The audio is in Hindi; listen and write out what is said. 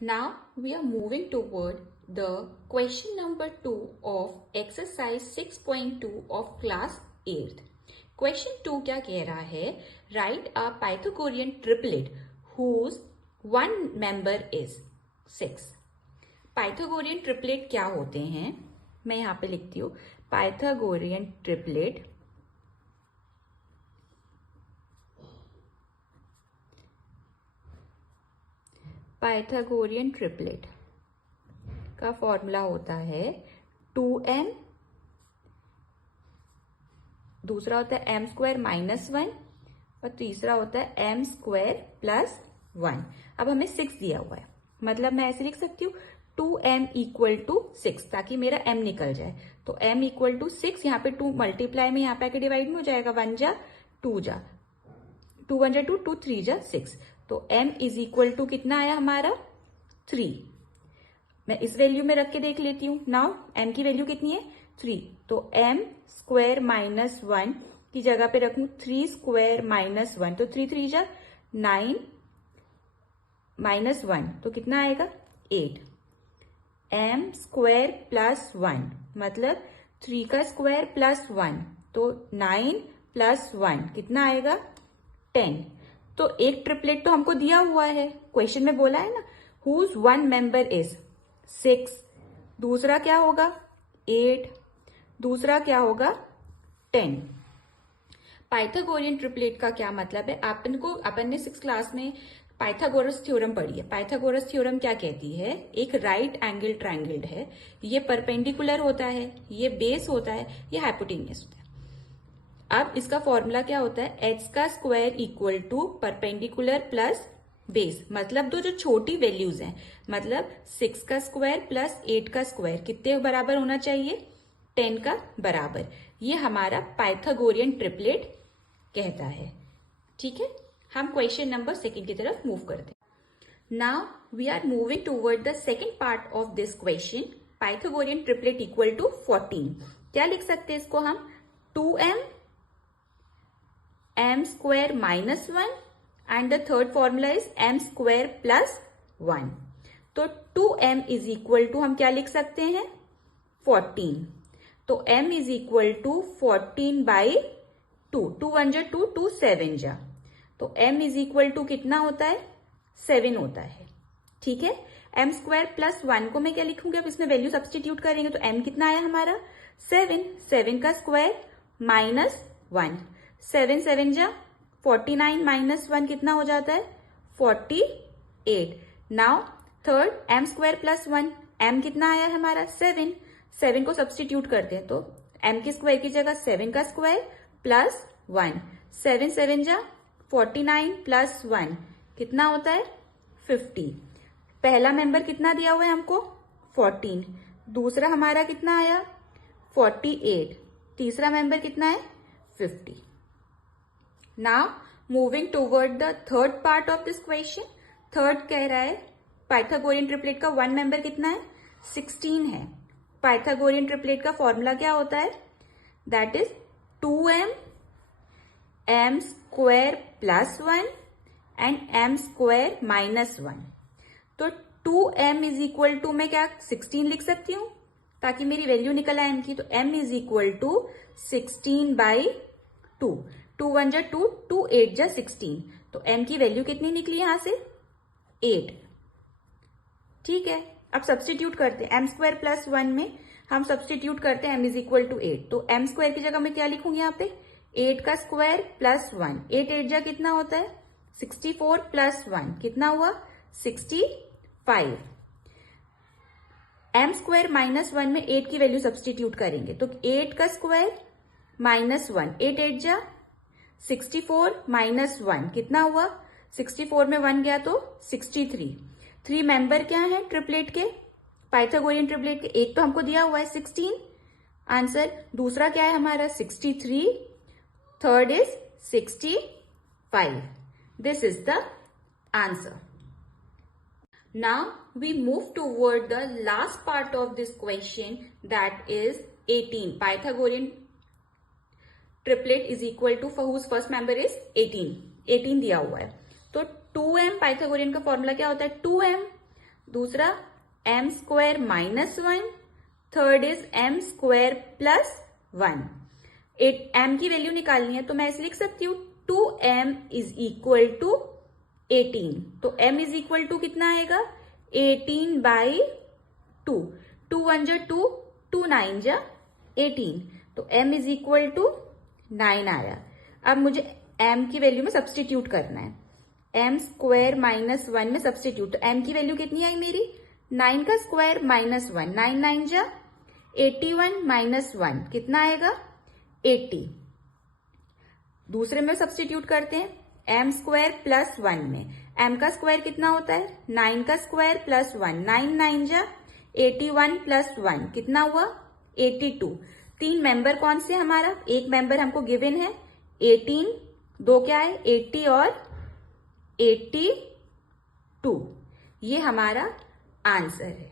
Now we are moving toward the question number 2 of exercise 6.2 of class 8th. Question 2 क्या कह रहा है? Write a Pythagorean triplet whose one member is 6. Pythagorean triplet क्या होते हैं? मैं यहाँ पे लिखती हूँ Pythagorean triplet पाइथागोरियन ट्रिपलेट का फॉर्मूला होता है 2m, दूसरा होता है m स्क्वायर माइनस 1 और तीसरा होता है m स्क्वायर प्लस 1। अब हमें 6 दिया हुआ है, मतलब मैं ऐसे लिख सकती हूँ 2m इक्वल टू 6 ताकि मेरा m निकल जाए। तो m इक्वल टू 6, यहाँ पे 2 मल्टीप्लाई में यहाँ पे आके डिवाइड में हो जाएगा, 1 जा 2 जा 2 1 जा 2 2 3 जा 6। तो m इज इक्वल टू कितना आया हमारा 3। मैं इस वैल्यू में रख के देख लेती हूँ। नाउ m की वैल्यू कितनी है 3, तो m स्क्वायर माइनस 1 की जगह पे रखूं 3 स्क्वायर माइनस 1, तो 3 3 जा 9 माइनस 1 तो कितना आएगा 8। m स्क्वायर प्लस 1 मतलब 3 का स्क्वायर प्लस 1 तो 9 प्लस 1 कितना आएगा 10। तो एक ट्रिपलेट तो हमको दिया हुआ है, क्वेश्चन में बोला है ना हुज वन मेंबर इज 6, दूसरा क्या होगा 8, दूसरा क्या होगा 10। पाइथागोरियन ट्रिपलेट का क्या मतलब है? अपन ने 6th क्लास में पाइथागोरस थ्योरम पढ़ी है। पाइथागोरस थ्योरम क्या कहती है? एक राइट एंगल ट्रायंगल है, ये परपेंडिकुलर होता है, ये बेस होता है, ये हाइपोटेन्यूस होता है। अब इसका फॉर्मूला क्या होता है? एच का square equal to perpendicular plus base, मतलब जो छोटी वैल्यूज हैं, मतलब 6 का स्क्वायर प्लस 8 का स्क्वायर कितने बराबर होना चाहिए 10 का बराबर। ये हमारा पाइथागोरियन ट्रिपलेट कहता है। ठीक है, हम क्वेश्चन नंबर 2 की तरफ मूव करते हैं। Now we are moving toward the second part of this question. Pythagorean triplet equal to 14। क्या लिख सकते हैं इसको हम? 2m m square minus 1 and the third formula is m square plus 1. तो 2m is equal to हम क्या लिख सकते हैं 14। तो m is equal to 14 by 2, 2 1 जा 2 2 7 जा, तो m is equal to कितना होता है 7 होता है। ठीक है, m स्क्वायर प्लस 1 को मैं क्या लिखूंगी? अब इसमें वैल्यू सब्सटीट्यूट करेंगे तो m कितना आया हमारा 7, 7 का स्क्वायर माइनस 1, 7 7 जा 49 माइनस 1 कितना हो जाता है 48। Now third m square plus 1, m कितना आया हमारा 7, 7 को सब्सटीट्यूट करते हैं तो m के स्क्वायर की जगह 7 का स्क्वायर प्लस 1, 7 7 जा 49 प्लस 1 कितना होता है 50। पहला मेंबर कितना दिया हुआ है हमको 14, दूसरा हमारा कितना आया 48, तीसरा मेंबर कितना है 50। Now moving toward the third part of this question. Third कह रहा है पाइथागोरियन ट्रिपलेट का वन मेंबर कितना है 16 है। पाइथागोरियन ट्रिपलेट का फॉर्मूला क्या होता है? That is 2m m square plus 1 and m square minus 1। तो 2m इज इक्वल टू मैं क्या 16 लिख सकती हूँ ताकि मेरी वैल्यू निकल आए m की। तो m is equal to 16 by 2, 2 1 जा 2 2 8 जा 16, तो m की वैल्यू कितनी निकली यहां से 8। ठीक है, अब सब्सटीट्यूट करते हैं m स्क्वायर प्लस 1 में हम सब्सटीट्यूट करते हैं m इज इक्वल टू 8। तो m स्क्वायर की जगह मैं क्या लिखूंगी यहाँ पे 8 का स्क्वायर प्लस 1, 8 8 जा कितना होता है 64 प्लस 1 कितना हुआ 65। m स्क्वायर माइनस 1 में 8 की वैल्यू सब्सटीट्यूट करेंगे तो 8 का स्क्वायर माइनस 1, 8 8 जा 64 माइनस 1 कितना हुआ 64 में 1 गया तो 63। 3 मेंबर क्या है ट्रिपलेट के पाइथागोरियन ट्रिपलेट के? एक तो हमको दिया हुआ है 16 आंसर, दूसरा क्या है हमारा 63, third is 65। This is the answer. Now we move toward the last part of this question that is 18। Pythagorean triplet is equal to whose first member is 18 दिया हुआ है। तो 2m पाइथागोरियन का फॉर्मूला क्या होता है 2m दूसरा M square minus 1, third is M square plus 1। M की वैल्यू निकालनी है तो मैं ऐसे लिख सकती हूँ 2m इज इक्वल टू 18। तो m इज इक्वल टू कितना आएगा 18/2। 2 1 जा 2, 2 9 जा 18। तो m इज इक्वल टू 9 आया। अब मुझे m की वैल्यू में सब्सटीट्यूट करना है। m स्क्वायर माइनस 1 में सब्सटीट्यूट, तो m की वैल्यू कितनी आई मेरी 9 का स्क्वायर माइनस 1, 9 9 जा 81 माइनस 1 कितना आएगा 80। दूसरे में सब्सटीट्यूट करते हैं m स्क्वायर प्लस 1 में। m का स्क्वायर कितना होता है 9 का स्क्वायर प्लस 1, 9 9 जा 81 प्लस 1 कितना हुआ 82। तीन मेंबर कौन से हमारा, एक मेंबर हमको गिवन है 18, दो क्या है 80 और 82। ये हमारा आंसर है।